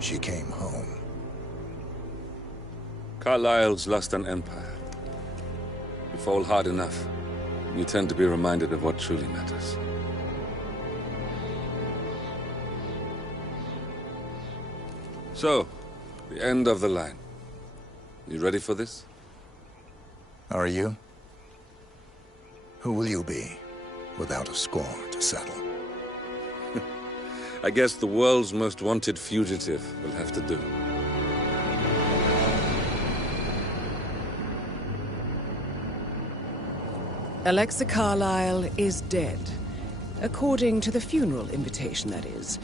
she came home. Carlyle's lost an empire. You fall hard enough, you tend to be reminded of what truly matters. So, the end of the line. You ready for this? Are you? Who will you be, without a score to settle? I guess the world's most wanted fugitive will have to do. Alexa Carlyle is dead. According to the funeral invitation, that is.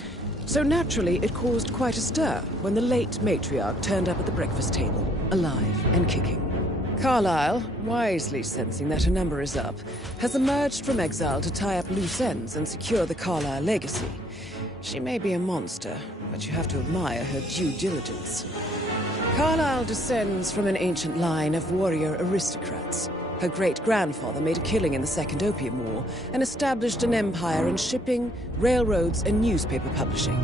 So naturally, it caused quite a stir when the late matriarch turned up at the breakfast table, alive and kicking. Carlyle, wisely sensing that her number is up, has emerged from exile to tie up loose ends and secure the Carlyle legacy. She may be a monster, but you have to admire her due diligence. Carlyle descends from an ancient line of warrior aristocrats. Her great-grandfather made a killing in the Second Opium War and established an empire in shipping, railroads, and newspaper publishing.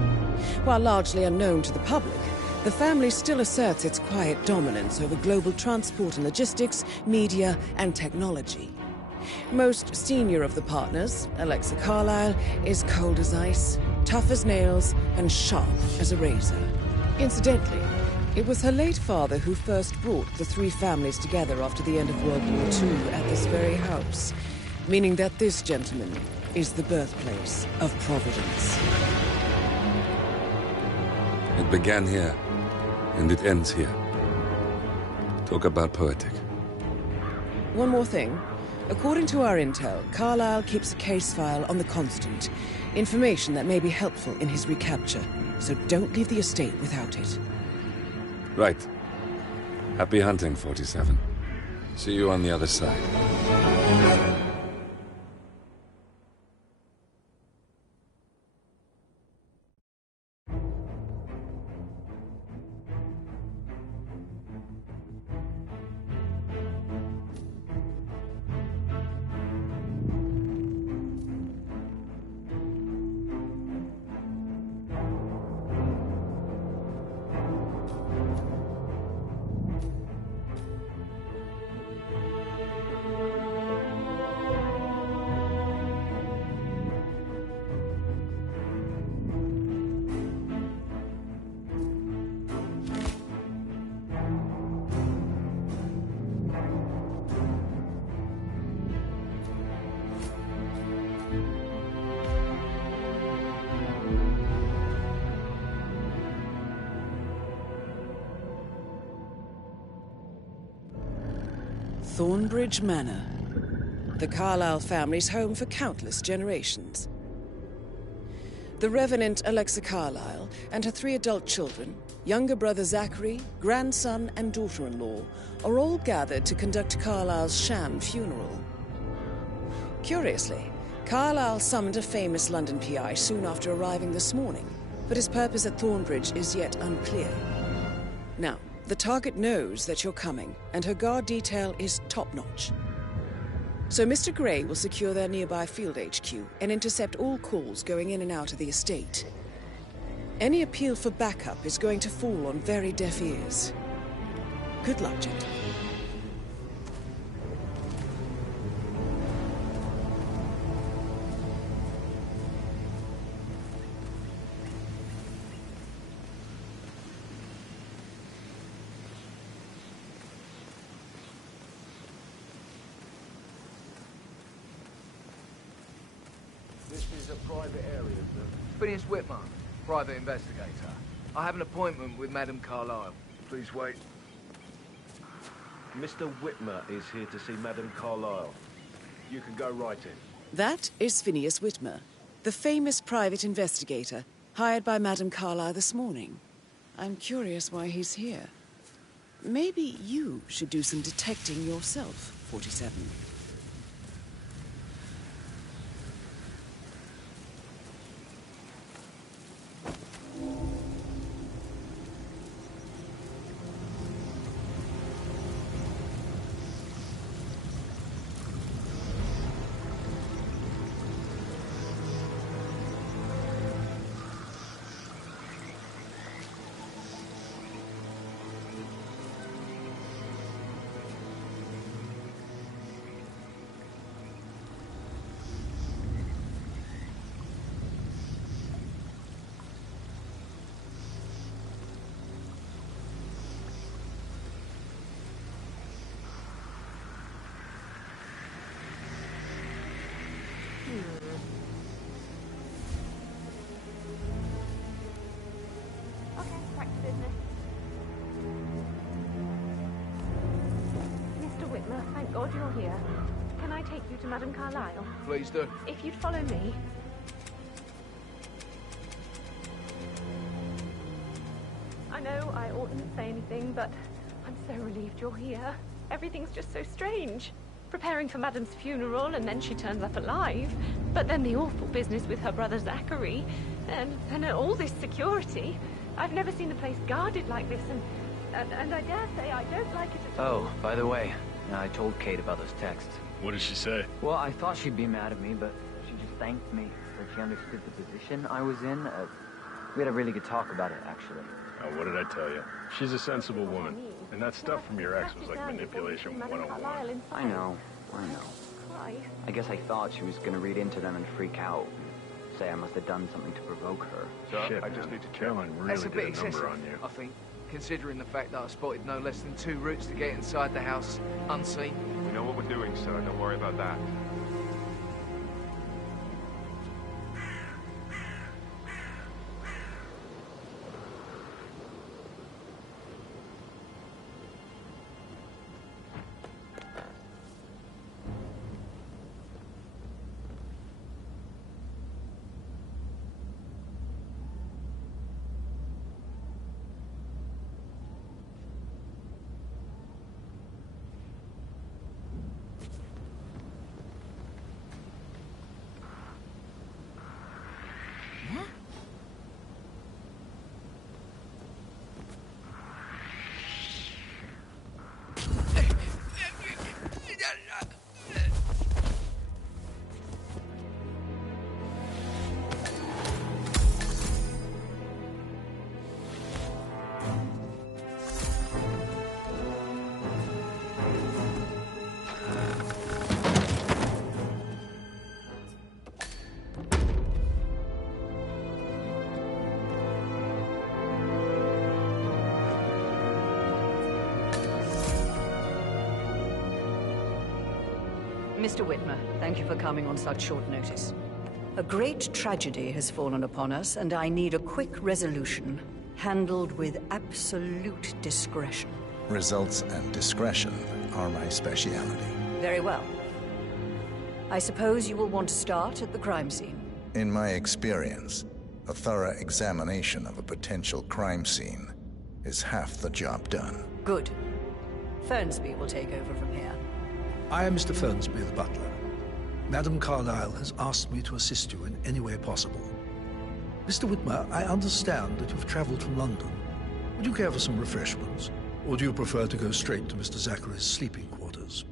While largely unknown to the public, the family still asserts its quiet dominance over global transport and logistics, media, and technology. Most senior of the partners, Alexa Carlyle, is cold as ice, tough as nails, and sharp as a razor. Incidentally, it was her late father who first brought the three families together after the end of World War II at this very house, meaning that this gentleman is the birthplace of Providence. It began here, and it ends here. Talk about poetic. One more thing. According to our intel, Carlyle keeps a case file on the Constant. Information that may be helpful in his recapture, so don't leave the estate without it. Right. Happy hunting, 47. See you on the other side. Thornbridge Manor, the Carlyle family's home for countless generations. The Revenant Alexa Carlyle and her 3 adult children, younger brother Zachary, grandson and daughter-in-law, are all gathered to conduct Carlyle's sham funeral. Curiously, Carlyle summoned a famous London PI soon after arriving this morning, but his purpose at Thornbridge is yet unclear. Now, the target knows that you're coming, and her guard detail is top-notch. So Mr. Gray will secure their nearby field HQ and intercept all calls going in and out of the estate. Any appeal for backup is going to fall on very deaf ears. Good luck, gentlemen. This is a private area, sir. Phineas Whitmer, private investigator. I have an appointment with Madame Carlyle. Please wait. Mr. Whitmer is here to see Madame Carlyle. You can go right in. That is Phineas Whitmer, the famous private investigator hired by Madame Carlyle this morning. I'm curious why he's here. Maybe you should do some detecting yourself, 47. As you're here, can I take you to Madame Carlyle? Please do. If you'd follow me. I know I oughtn't say anything, but I'm so relieved you're here. Everything's just so strange. Preparing for Madame's funeral, and then she turns up alive. But then the awful business with her brother Zachary, and all this security. I've never seen the place guarded like this, and I dare say I don't like it at all. Oh, by the way, I told Kate about those texts. What did she say? Well, I thought she'd be mad at me, but she just thanked me that she understood the position I was in. We had a really good talk about it, actually. Oh, what did I tell you? She's a sensible woman. And that stuff from your ex was like manipulation 101. I know. I guess I thought she was gonna read into them and freak out. Say I must have done something to provoke her. So, Shit, I just need to check. Really That's a bit did excessive, on you. I think, considering the fact that I spotted no less than 2 routes to get inside the house unseen. We know what we're doing, sir. Don't worry about that. Mr. Whitmer, thank you for coming on such short notice. A great tragedy has fallen upon us, and I need a quick resolution, handled with absolute discretion. Results and discretion are my speciality. Very well. I suppose you will want to start at the crime scene. In my experience, a thorough examination of a potential crime scene is half the job done. Good. Fernsby will take over from here. I am Mr. Fernsby, the butler. Madame Carlyle has asked me to assist you in any way possible. Mr. Whitmer, I understand that you've traveled from London. Would you care for some refreshments? Or do you prefer to go straight to Mr. Zachary's sleeping quarters?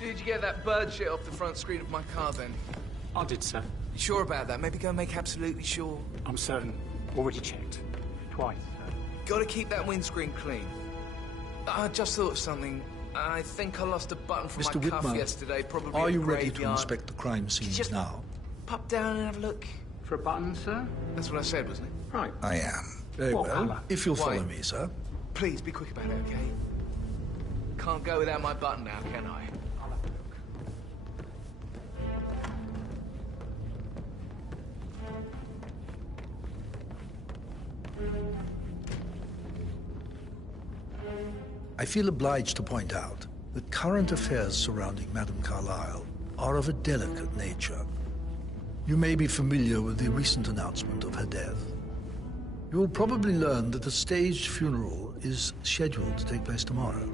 Did you get that bird shit off the front screen of my car then? I did, sir. You sure about that? Maybe go make absolutely sure. I'm certain. Already checked. Twice, sir. Gotta keep that windscreen clean. I just thought of something. I think I lost a button from Mr. my cuff Whitmer, yesterday, probably are at you the ready to graveyard. inspect the crime scene Just now? pop down and have a look. For a button, sir? That's what I said, wasn't it? Right. I am. Very What well. colour? If you'll White. follow me, sir. Please, be quick about it, okay? Can't go without my button now, can I? I'll have a look. I feel obliged to point out that current affairs surrounding Madame Carlyle are of a delicate nature. You may be familiar with the recent announcement of her death. You will probably learn that a staged funeral is scheduled to take place tomorrow.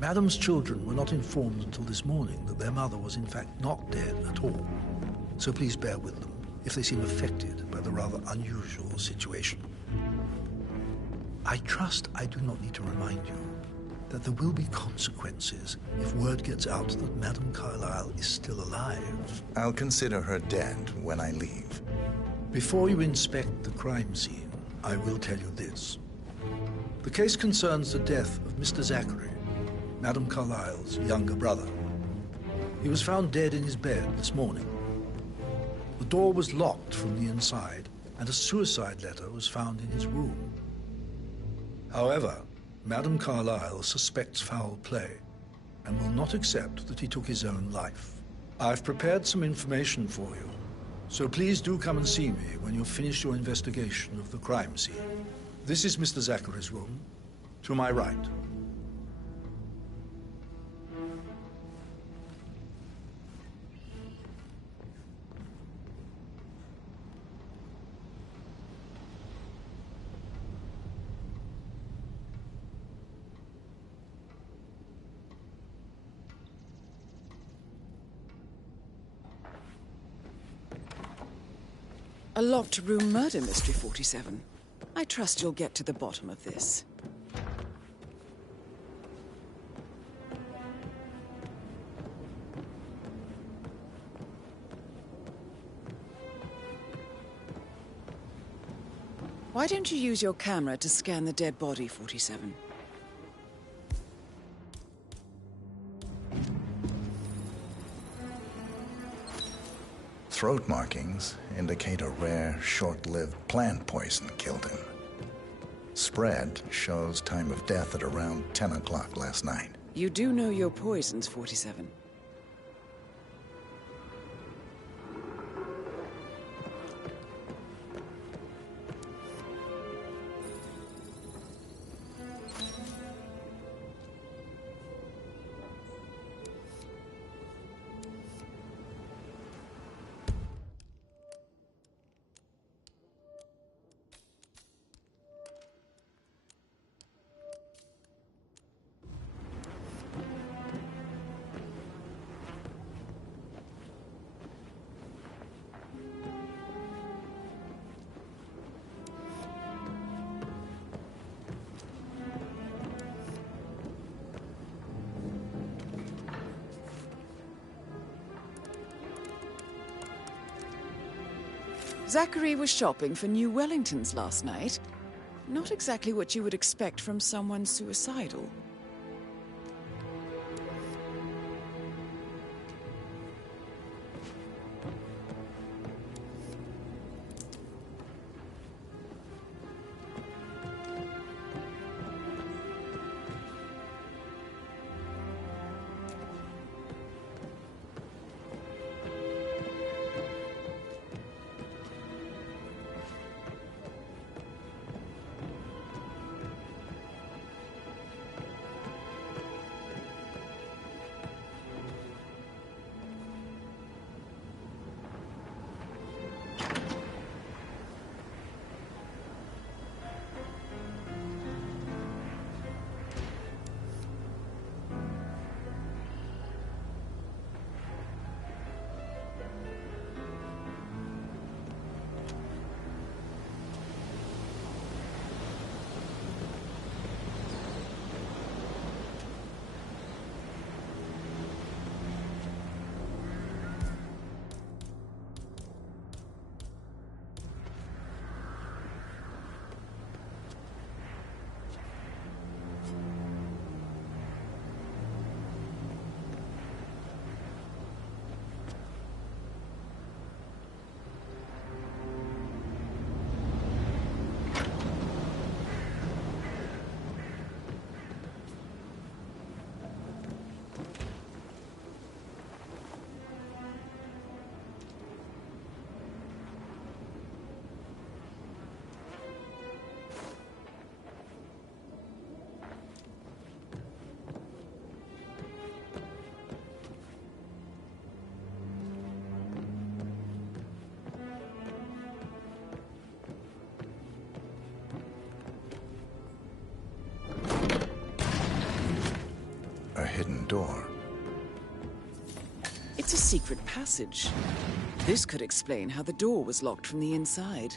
Madame's children were not informed until this morning that their mother was in fact not dead at all. So please bear with them if they seem affected by the rather unusual situation. I trust I do not need to remind you that there will be consequences if word gets out that Madame Carlyle is still alive. I'll consider her dead when I leave. Before you inspect the crime scene, I will tell you this. The case concerns the death of Mr. Zachary, Madame Carlyle's younger brother. He was found dead in his bed this morning. The door was locked from the inside, and a suicide letter was found in his room. However, Madame Carlyle suspects foul play and will not accept that he took his own life. I've prepared some information for you, so please do come and see me when you've finished your investigation of the crime scene. This is Mr. Zachary's room, to my right. A locked room murder mystery, 47. I trust you'll get to the bottom of this. Why don't you use your camera to scan the dead body, 47? Throat markings indicate a rare, short-lived plant poison killed him. Spread shows time of death at around 10 o'clock last night. You do know your poisons, 47. Zachary was shopping for new Wellingtons last night. Not exactly what you would expect from someone suicidal. Hidden door. It's a secret passage. This could explain how the door was locked from the inside.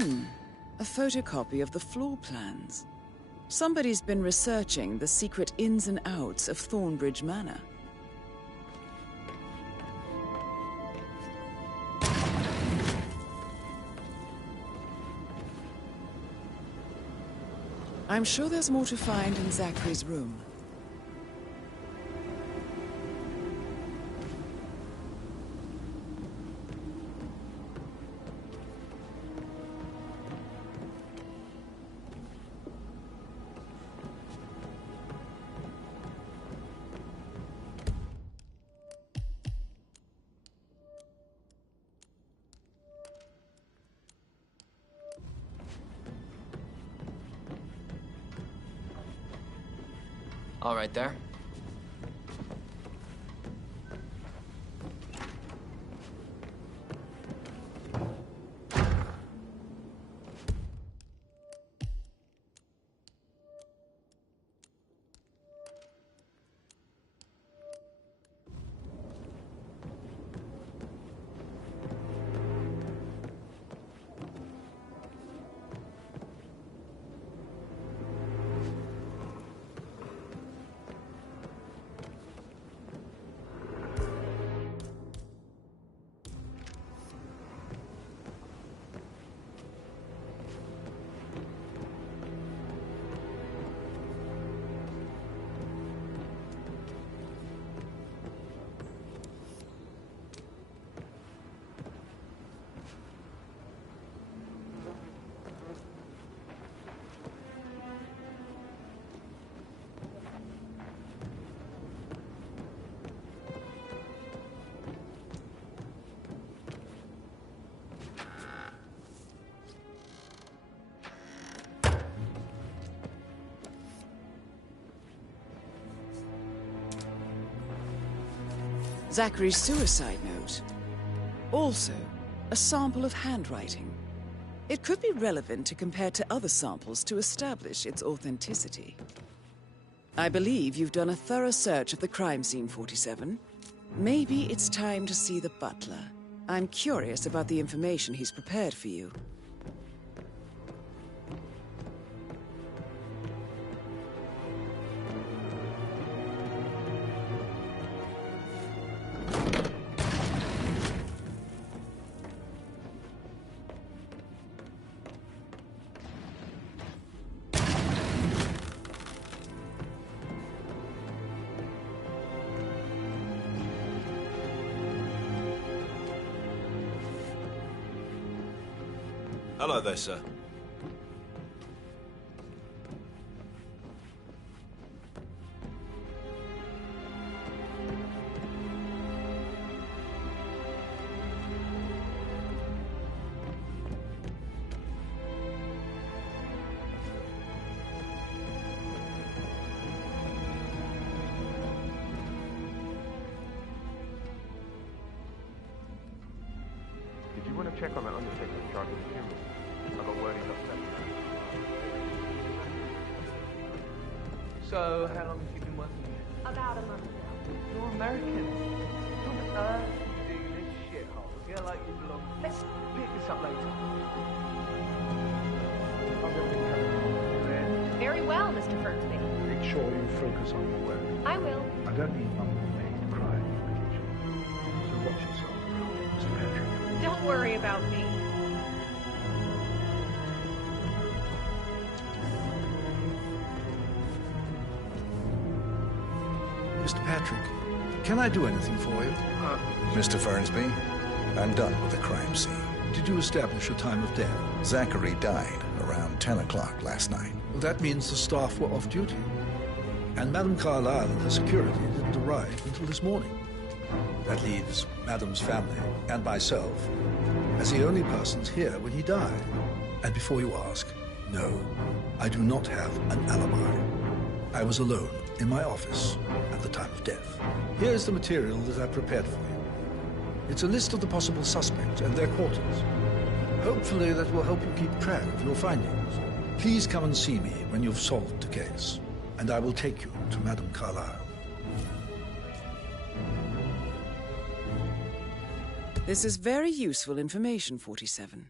A photocopy of the floor plans. Somebody's been researching the secret ins and outs of Thornbridge Manor. I'm sure there's more to find in Zachary's room. All right there. Zachary's suicide note. Also, a sample of handwriting. It could be relevant to compare to other samples to establish its authenticity. I believe you've done a thorough search of the crime scene, 47. Maybe it's time to see the butler. I'm curious about the information he's prepared for you. Hello there, sir. Did you want to check on that undertaker driving the funeral? I got word he's upset. So, how long have you been working here? About a month now. You're American. How on earth do you do this shithole? Yeah, like you belong. Let's pick this up later. How's everything coming along there? Very well, Mr. Fernsby. Make sure you focus on the work. I will. I don't need mum and maid crying in the kitchen. So watch yourself, Mr. Patrick. Don't worry about me. Mr. Patrick, can I do anything for you? Mr. Fernsby, I'm done with the crime scene. Did you establish a time of death? Zachary died around 10 o'clock last night. Well, that means the staff were off duty. And Madame Carlyle and her security didn't arrive until this morning. That leaves Madame's family and myself as the only persons here when he died. And before you ask, no, I do not have an alibi. I was alone in my office at the time of death. Here's the material that I prepared for you. It's a list of the possible suspects and their quarters. Hopefully that will help you keep track of your findings. Please come and see me when you've solved the case, and I will take you to Madame Carlyle. This is very useful information, 47.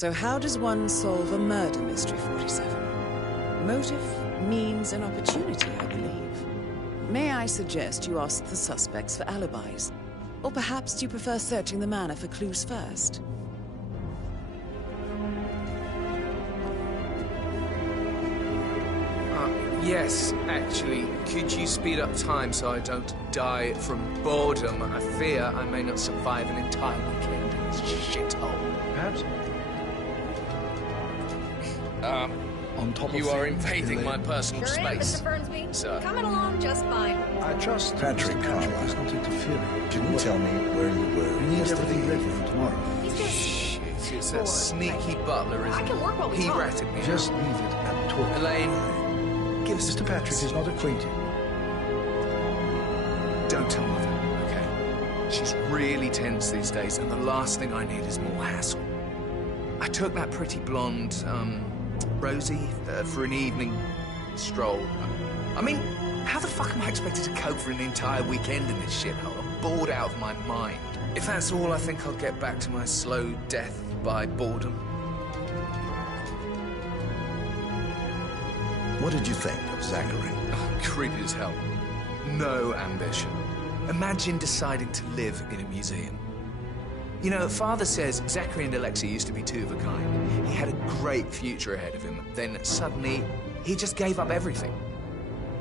So how does one solve a murder mystery, 47? Motive, means, and opportunity, I believe. May I suggest you ask the suspects for alibis? Or perhaps do you prefer searching the manor for clues first? Yes, actually. Could you speed up time so I don't die from boredom? I fear I may not survive an entire weekend in this shithole. Perhaps. On top of you are things, invading my personal Sure space. is, Mr. Fernsby. Sir. Coming along just fine. I trust Patrick Mr. Patrick Carlisle. is not interfering. Can you tell me where you were We need yesterday everything ready evening? for tomorrow. He's just... Shit, it's that Bored. sneaky butler, isn't I can work while we he? He talk. ratted me. Just leave it at talk. Elaine, give us Mr. Patrick is not acquainted. Don't tell Mother, okay? She's really tense these days, and the last thing I need is more hassle. I took that pretty blonde, Rosie, for an evening stroll. I mean, how the fuck am I expected to cope for an entire weekend in this shithole? I'm bored out of my mind. If that's all, I think I'll get back to my slow death by boredom. What did you think of Zachary? Oh, creepy as hell. No ambition. Imagine deciding to live in a museum. You know, Father says Zachary and Alexei used to be two of a kind. He had a great future ahead of him. Then suddenly, he just gave up everything.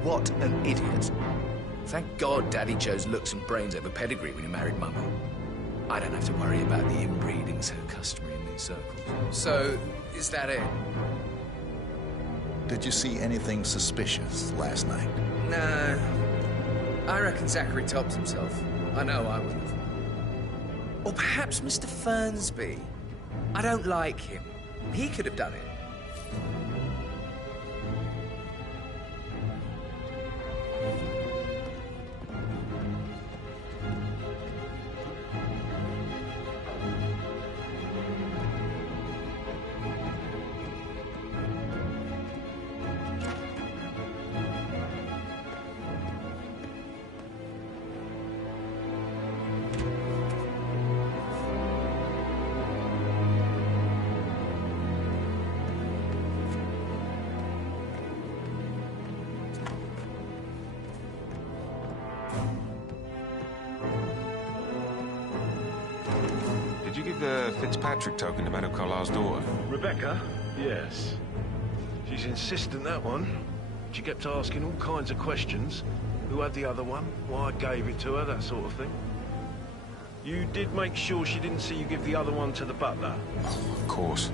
What an idiot. Thank God Daddy chose looks and brains over pedigree when he married Mama. I don't have to worry about the inbreeding so customary in these circles. So, is that it? Did you see anything suspicious last night? No. I reckon Zachary tops himself. I know I would have. Or perhaps Mr. Fernsby. I don't like him. He could have done it. Did you give the Fitzpatrick token to Madame Carlisle's daughter? Rebecca? Yes. She's insistent, that one. She kept asking all kinds of questions. Who had the other one? Why I gave it to her, that sort of thing. You did make sure she didn't see you give the other one to the butler? Of course.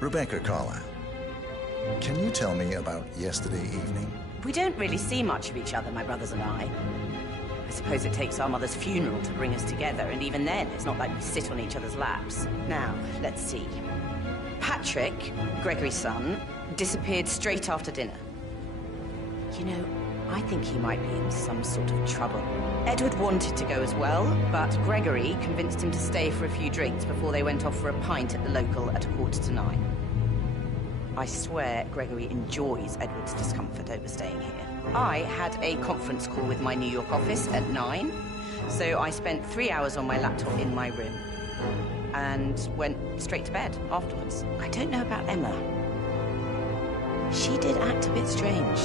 Rebecca Carlisle, can you tell me about yesterday evening? We don't really see much of each other, my brothers and I. I suppose it takes our mother's funeral to bring us together, and even then, it's not like we sit on each other's laps. Now, let's see. Patrick, Gregory's son, disappeared straight after dinner. You know, I think he might be in some sort of trouble. Edward wanted to go as well, but Gregory convinced him to stay for a few drinks before they went off for a pint at the local at 9:15. I swear Gregory enjoys Edward's discomfort over staying here. I had a conference call with my New York office at 9, so I spent 3 hours on my laptop in my room and went straight to bed afterwards. I don't know about Emma. She did act a bit strange.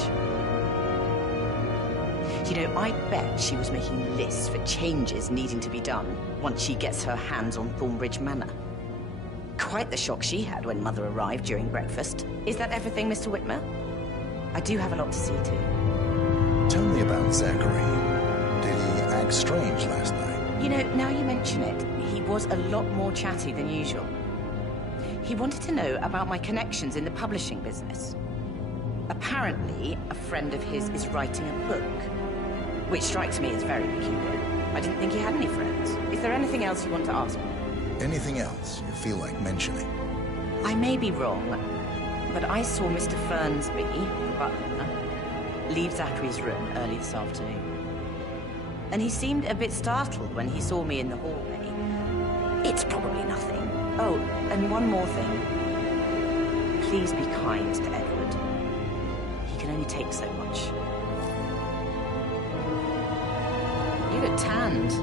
You know, I bet she was making lists for changes needing to be done once she gets her hands on Thornbridge Manor. Quite the shock she had when Mother arrived during breakfast. Is that everything, Mr. Whitmer? I do have a lot to see to. Tell me about Zachary. like strange last night. You know, now you mention it, he was a lot more chatty than usual. He wanted to know about my connections in the publishing business. Apparently, a friend of his is writing a book, which strikes me as very peculiar. I didn't think he had any friends. Is there anything else you want to ask me? Anything else you feel like mentioning? I may be wrong, but I saw Mr. Fernsby, the butler, leave Zachary's room early this afternoon. And he seemed a bit startled when he saw me in the hallway. It's probably nothing. Oh, and one more thing. Please be kind to Edward. He can only take so much. You look tanned.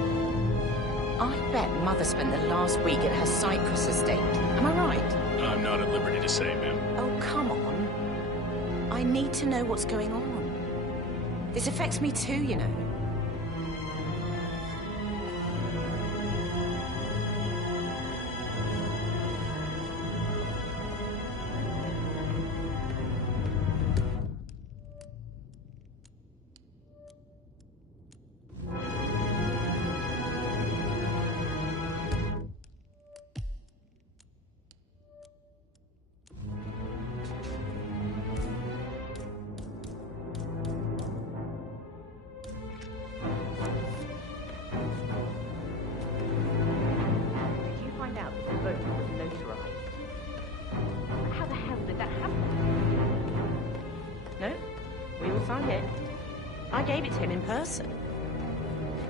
I bet Mother spent the last week at her Cyprus estate. Am I right? I'm not at liberty to say, ma'am. Oh, come on. I need to know what's going on. This affects me too, you know.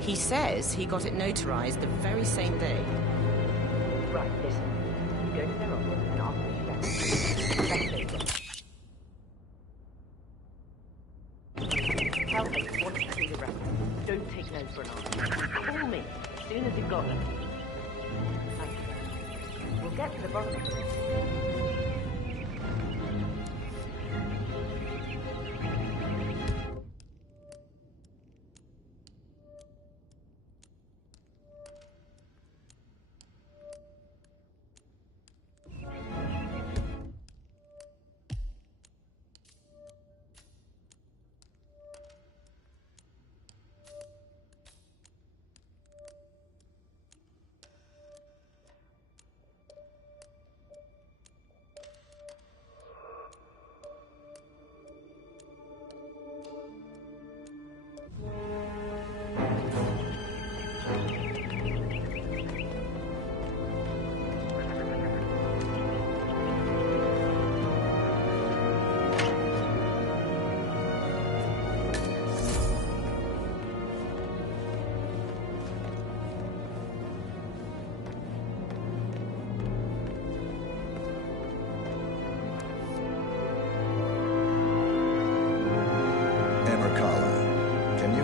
He says he got it notarized the very same day. Right, listen. You go to their office and I'll put you down. Tell me what to see the rest. Don't take no for an answer. Call me as soon as you've got them. Thank you. We'll get to the bottom of it.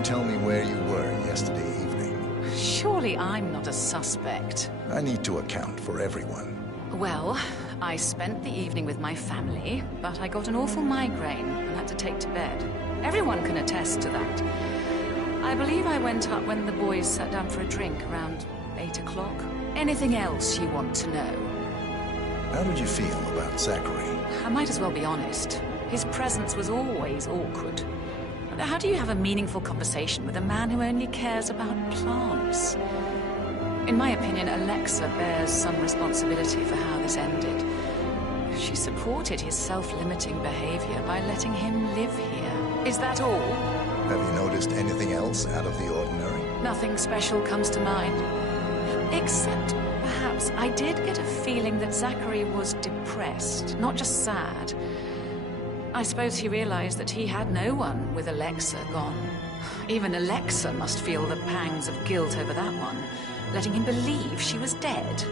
Tell me where you were yesterday evening. Surely I'm not a suspect. I need to account for everyone. Well, I spent the evening with my family, but I got an awful migraine and had to take to bed. Everyone can attest to that. I believe I went up when the boys sat down for a drink around 8 o'clock. Anything else you want to know? How did you feel about Zachary? I might as well be honest. His presence was always awkward. How do you have a meaningful conversation with a man who only cares about plants? In my opinion, Alexa bears some responsibility for how this ended. She supported his self-limiting behavior by letting him live here. Is that all? Have you noticed anything else out of the ordinary? Nothing special comes to mind. Except, perhaps, I did get a feeling that Zachary was depressed, not just sad. I suppose he realized that he had no one with Alexa gone. Even Alexa must feel the pangs of guilt over that one, letting him believe she was dead.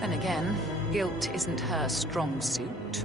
Then again, guilt isn't her strong suit.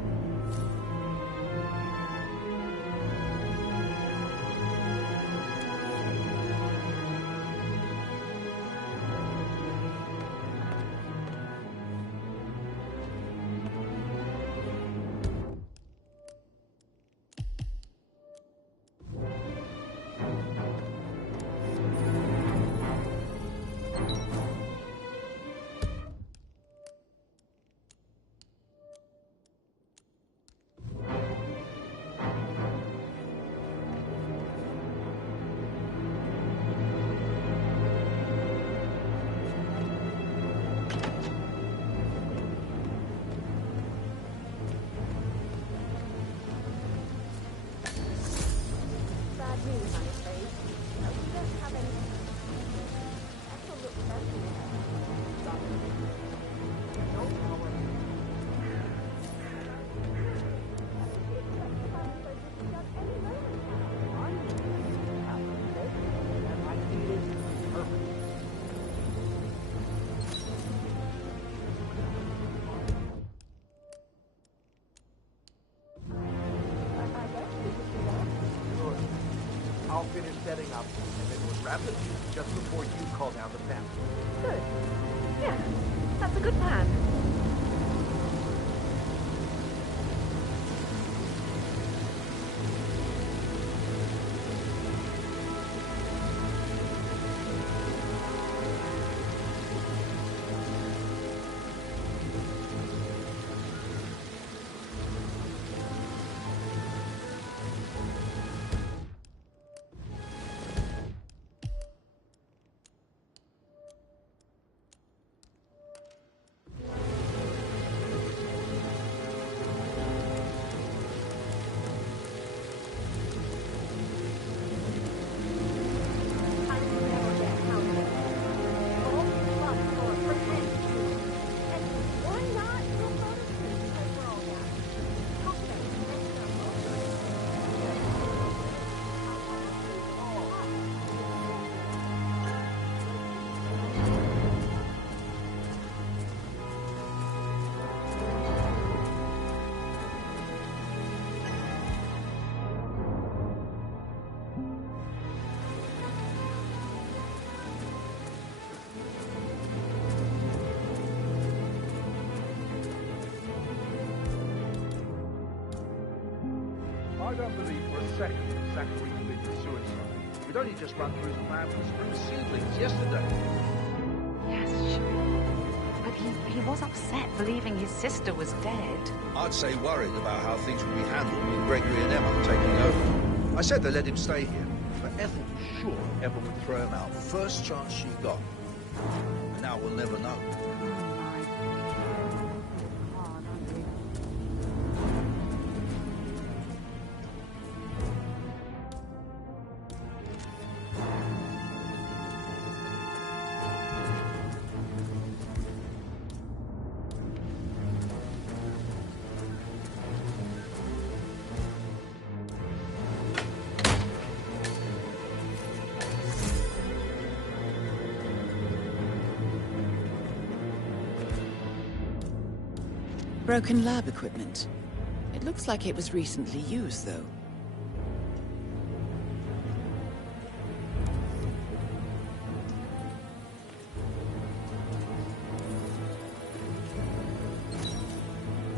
I'll finish setting up, and then we'll wrap it just before you call down the family. Good. Yeah, that's a good plan. I don't believe for a second that Zachary committed suicide. We'd only just run through his plan for the spring seedlings yesterday. Yes, sure. But he was upset believing his sister was dead. I'd say worried about how things would be handled with Gregory and Emma taking over. I said they let him stay here, but Ethel was sure Emma would throw him out first chance she got. And now we'll never know. Broken lab equipment. It looks like it was recently used, though.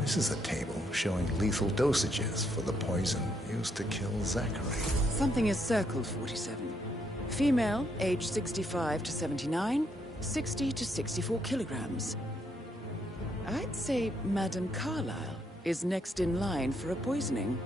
This is a table showing lethal dosages for the poison used to kill Zachary. Something is circled 47. Female, age 65 to 79, 60 to 64 kilograms. I'd say Madame Carlyle is next in line for a poisoning.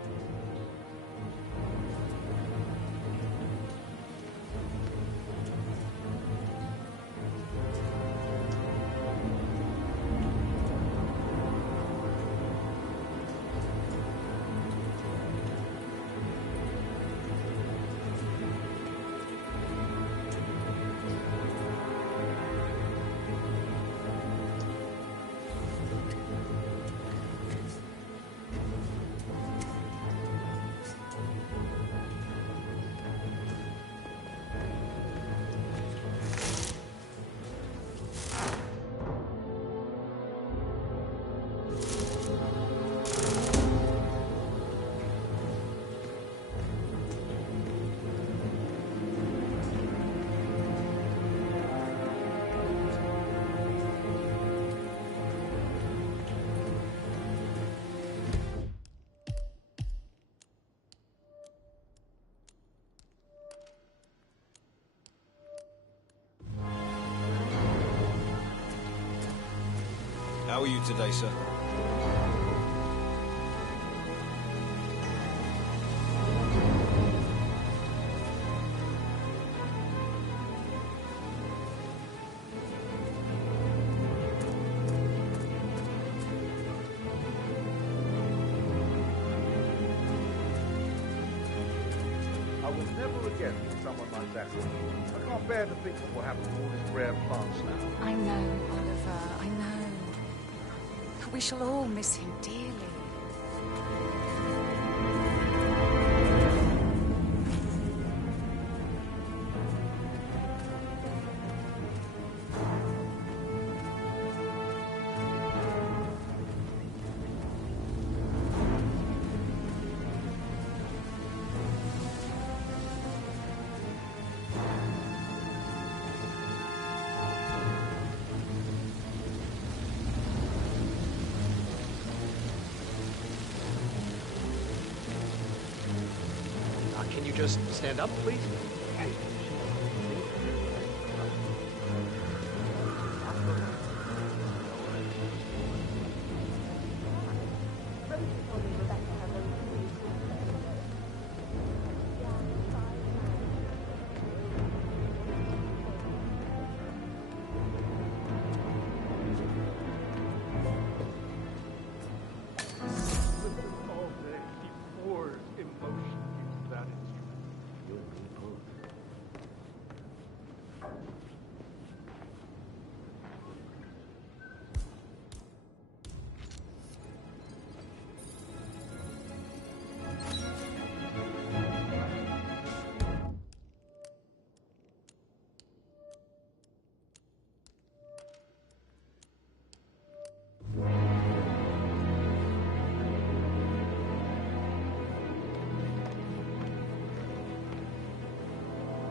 How are you today, sir? I will never again meet someone like that. I can't bear to think what will happen to all these rare plants now. I know, Oliver, I know. We shall all miss him dearly. Can you just stand up, please?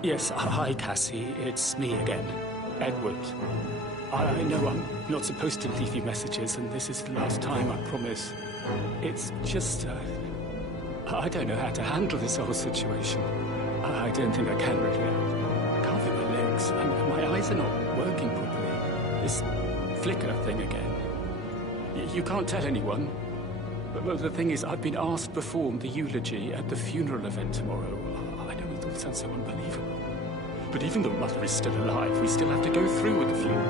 Yes, hi, Cassie. It's me again, Edward. I know I'm not supposed to leave you messages, and this is the last time, I promise. It's just, I don't know how to handle this whole situation. I don't think I can really. I can't feel my legs, and my eyes are not working properly. This flicker thing again. You can't tell anyone. But the thing is, I've been asked to perform the eulogy at the funeral event tomorrow. I know it all sounds so unbelievable. But even though Mother is still alive, we still have to go through with the funeral.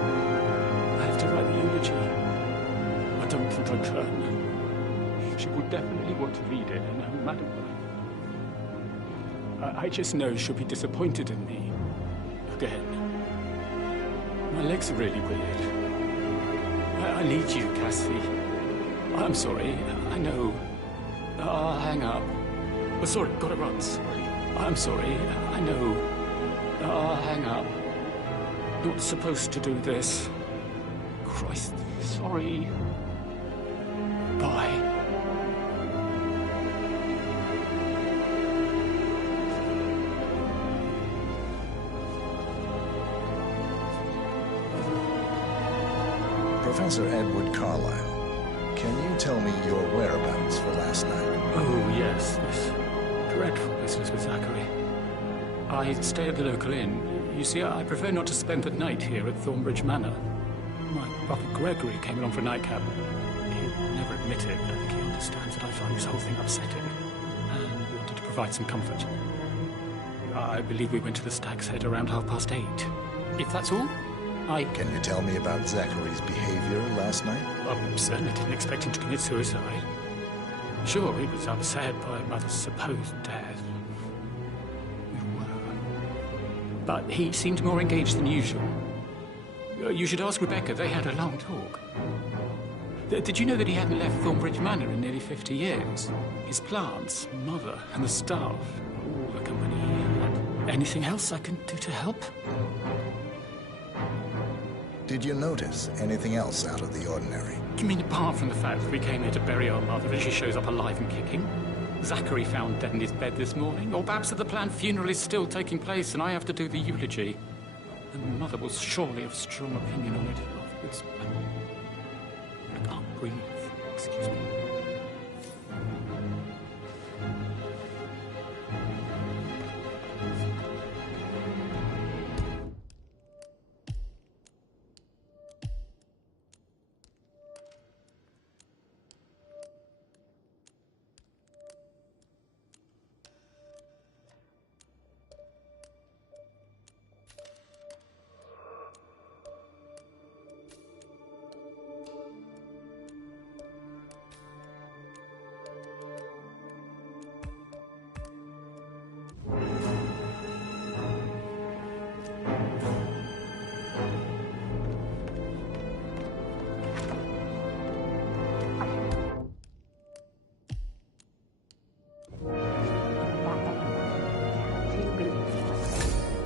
I have to write the eulogy. I don't think I can. She would definitely want to read it, and no matter what. I just know she'll be disappointed in me. Again. My legs are really weird. I need you, Cassie. I'm sorry. I know. I'll hang up. Oh, sorry, gotta run. Sorry. I'm sorry. I know. I'll hang up. Not supposed to do this. Christ, sorry. Bye. Professor Edward Carlyle, can you tell me your whereabouts for last night? Oh, yes. This dreadful business with Zachary. I stay at the local inn. You see, I prefer not to spend the night here at Thornbridge Manor. My brother Gregory came along for a nightcap. He'll never admit it, but I think he understands that I find this whole thing upsetting and wanted to provide some comfort. I believe we went to the Stag's Head around 8:30. If that's all, Can you tell me about Zachary's behavior last night? I certainly didn't expect him to commit suicide. Sure, he was upset by Mother's supposed death. But he seemed more engaged than usual. You should ask Rebecca. They had a long talk. Did you know that he hadn't left Thornbridge Manor in nearly 50 years? His plants, Mother, and the staff, all the company he had. Anything else I can do to help? Did you notice anything else out of the ordinary? You mean apart from the fact that we came here to bury our mother and she shows up alive and kicking? Zachary found dead in his bed this morning? Or perhaps that the planned funeral is still taking place and I have to do the eulogy? And Mother will surely have a strong opinion on it afterwards. I can't breathe. Excuse me.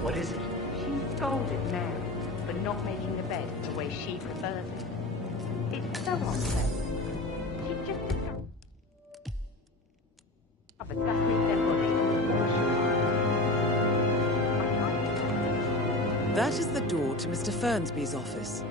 What is it? She's scolded now for not making the bed the way she prefers it. It's so unfair. She just discovered Zachary's dead body on the washroom. That is the door to Mr. Fernsby's office.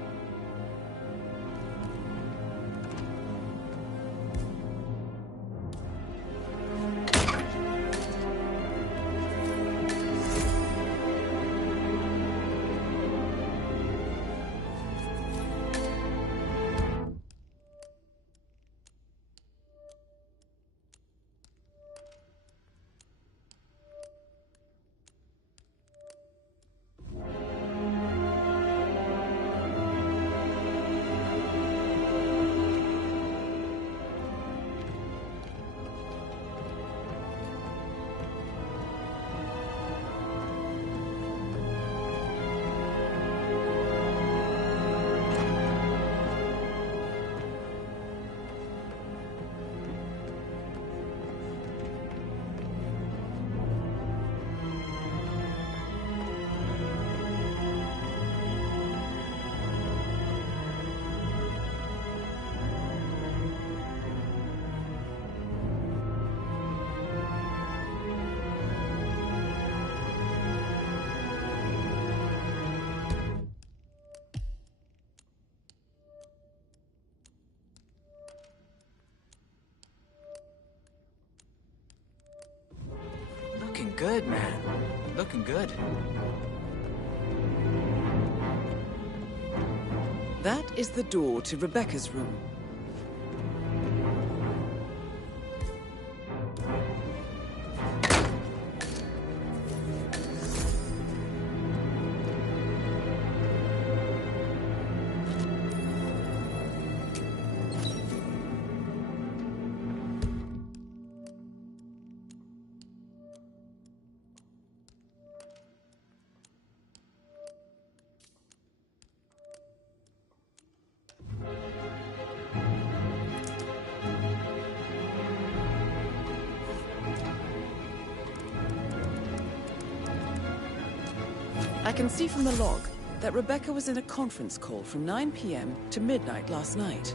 good, man. Looking good. That is the door to Rebecca's room. I can see from the log that Rebecca was in a conference call from 9 p.m. to midnight last night.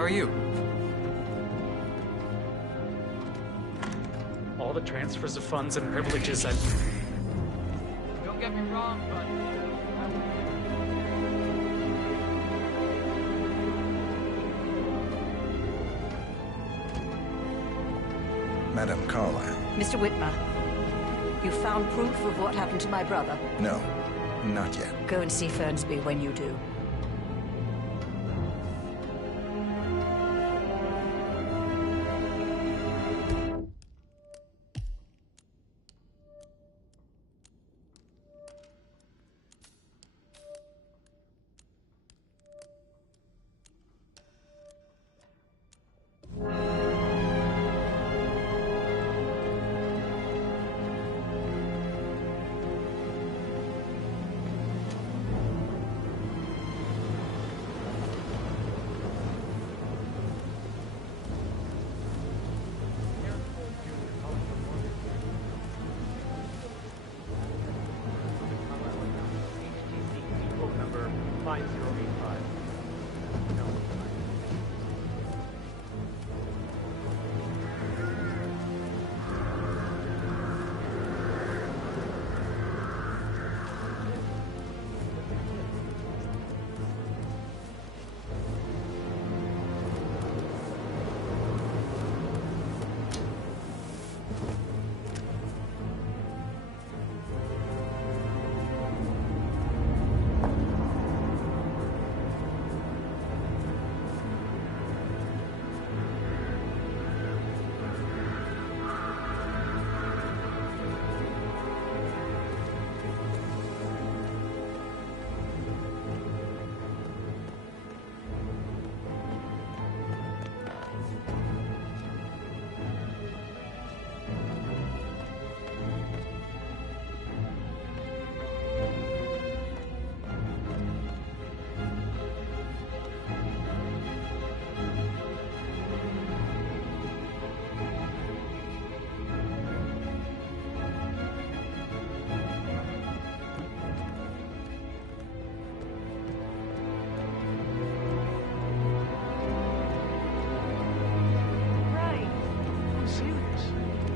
How are you? All the transfers of funds and privileges and... Don't get me wrong, but... Madame Carlyle. Mr. Whitmer, you found proof of what happened to my brother? No, not yet. Go and see Fernsby when you do. Number 5085.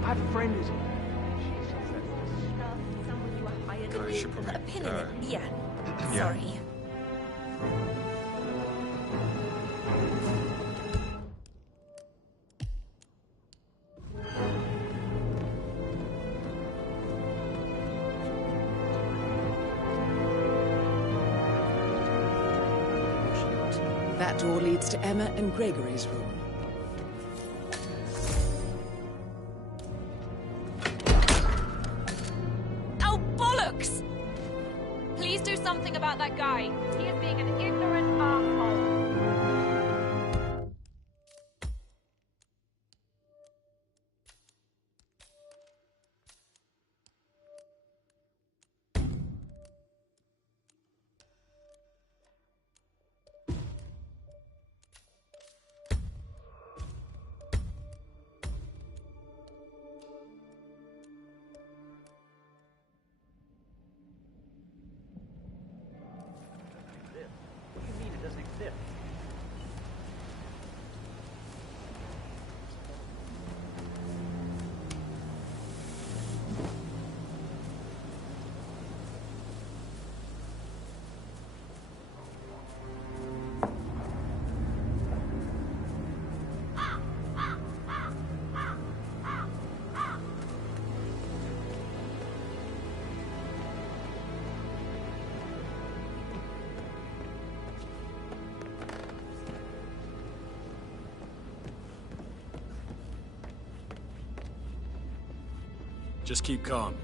I have a friend who's... Someone you were hired to I do. should probably... A pin in it. Yeah. Yeah. Sorry. That door leads to Emma and Gregory's room. Oh, bollocks! Please do something about that guy. He is being an ignorant asshole. Just keep calm.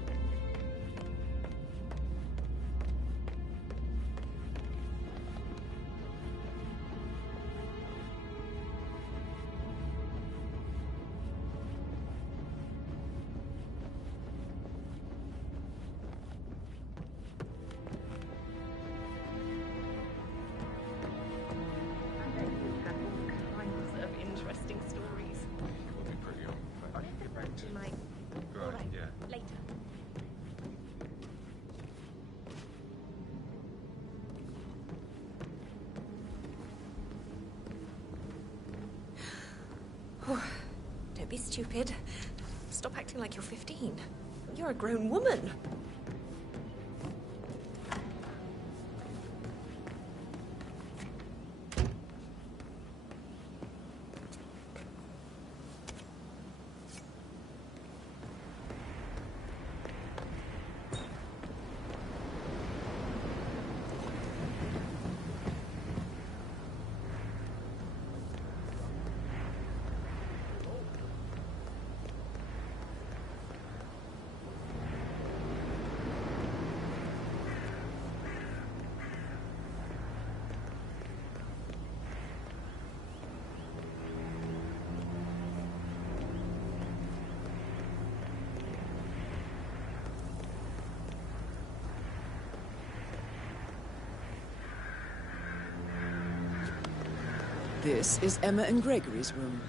Don't be stupid. Stop acting like you're 15. You're a grown woman. This is Emma and Gregory's room.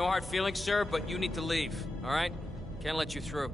No hard feelings, sir, but you need to leave, all right? Can't let you through.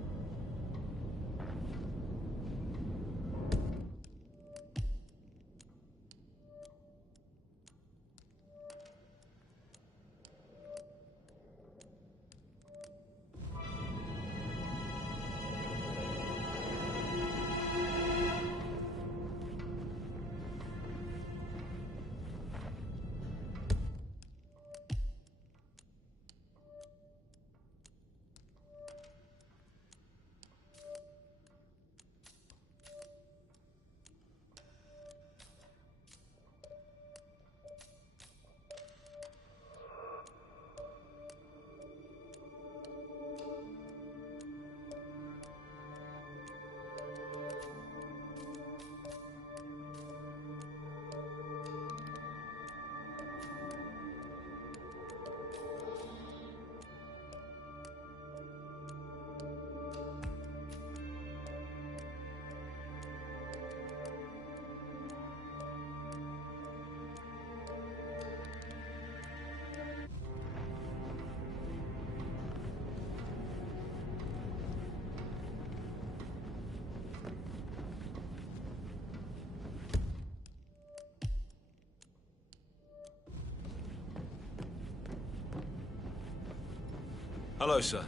Hello, sir.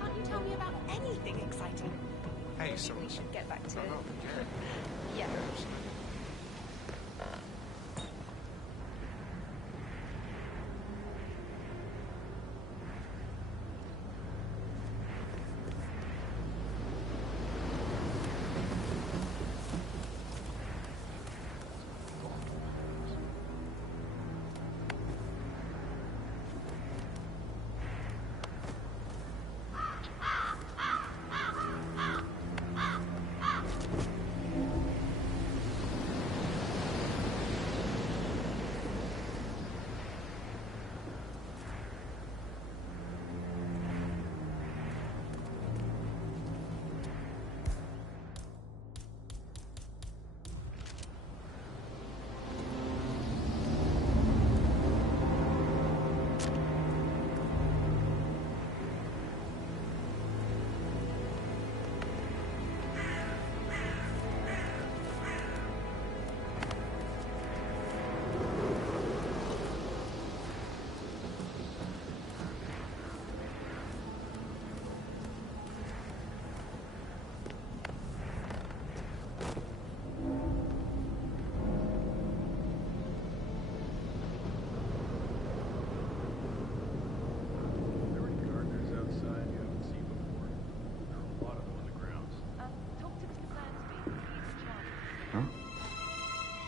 Can't you tell me about anything exciting? Hey, Maybe so we should get back to... yeah. Yeah.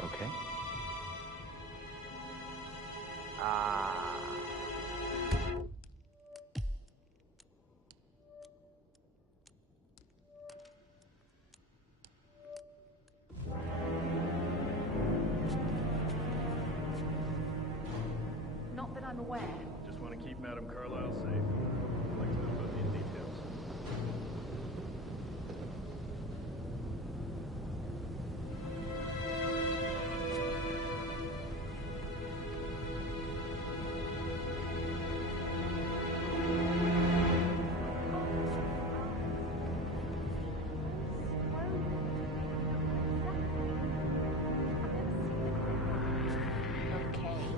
Okay. Not that I'm aware. Just want to keep Madame Carlyle safe. I'd like to know about these details. Okay.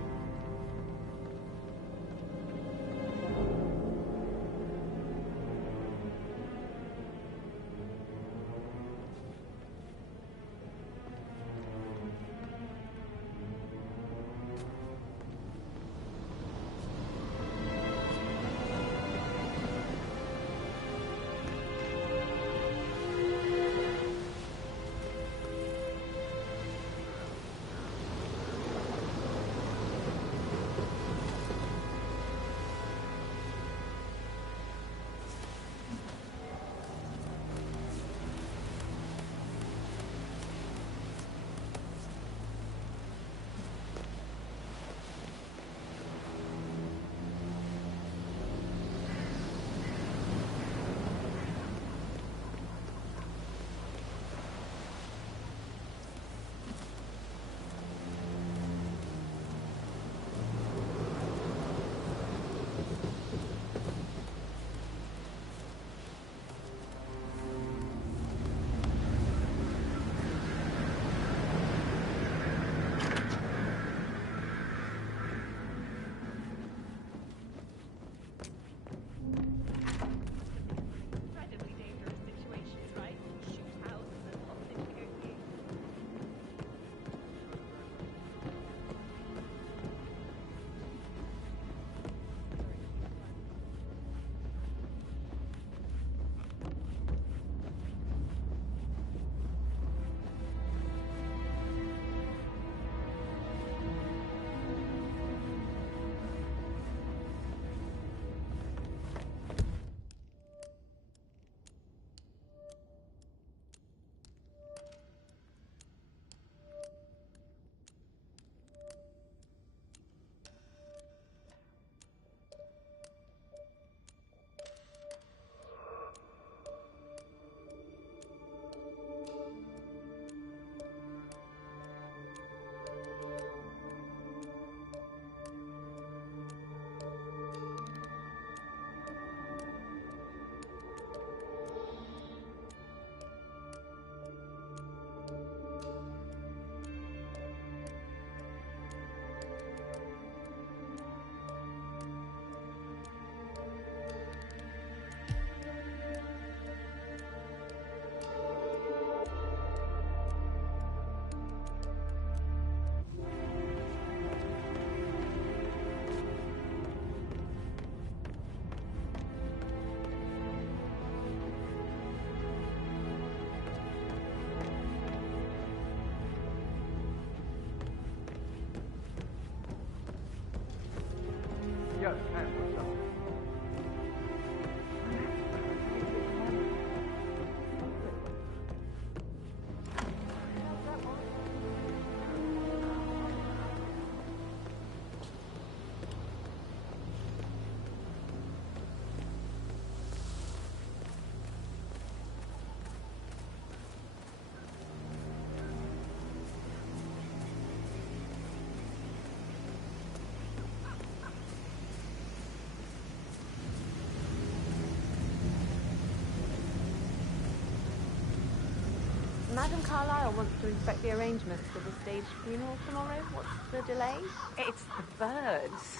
Madame Carlyle wants to inspect the arrangements for the staged funeral tomorrow. What's the delay? It's the birds.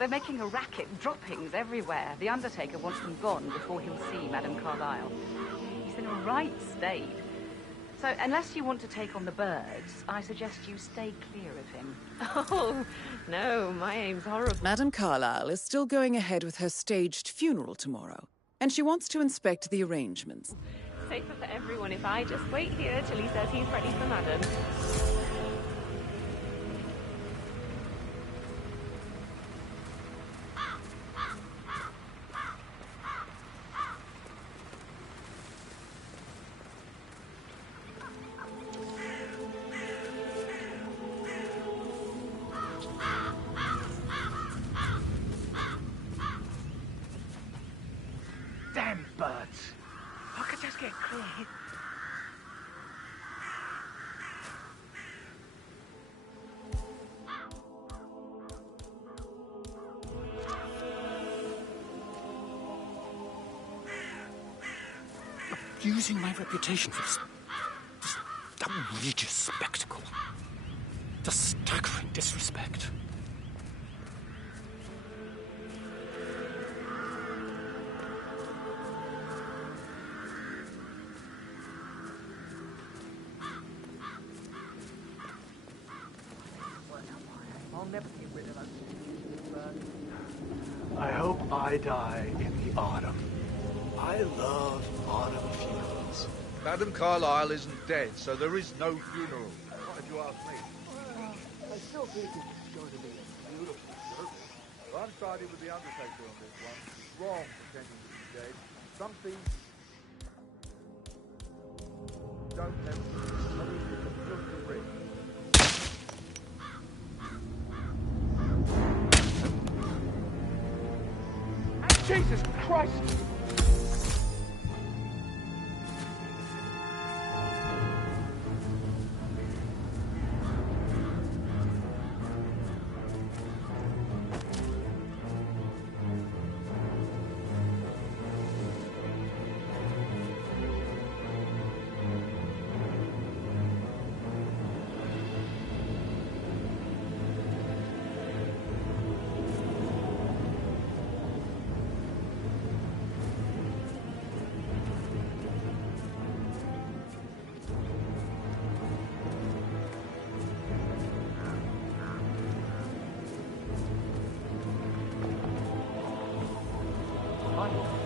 They're making a racket, droppings everywhere. The Undertaker wants them gone before he'll see Madame Carlyle. He's in a right state. So, unless you want to take on the birds, I suggest you stay clear of him. Oh, no, my aim's horrible. Madame Carlyle is still going ahead with her staged funeral tomorrow, and she wants to inspect the arrangements. Safer for everyone if I just wait here till he says he's ready for Madame. Damn birds! I could just get clear. Using my reputation for this outrageous spectacle. The staggering disrespect. I'll never get rid of that. I hope I die in the autumn. I love autumn funerals. Madame Carlyle isn't dead, so there is no funeral. What if you ask me? I still think it's going to be a beautiful service. Well, I'm siding with the Undertaker on this one. It's wrong pretending to be dead. Some things don't have not even a filthy ring. Jesus Christ! Fine.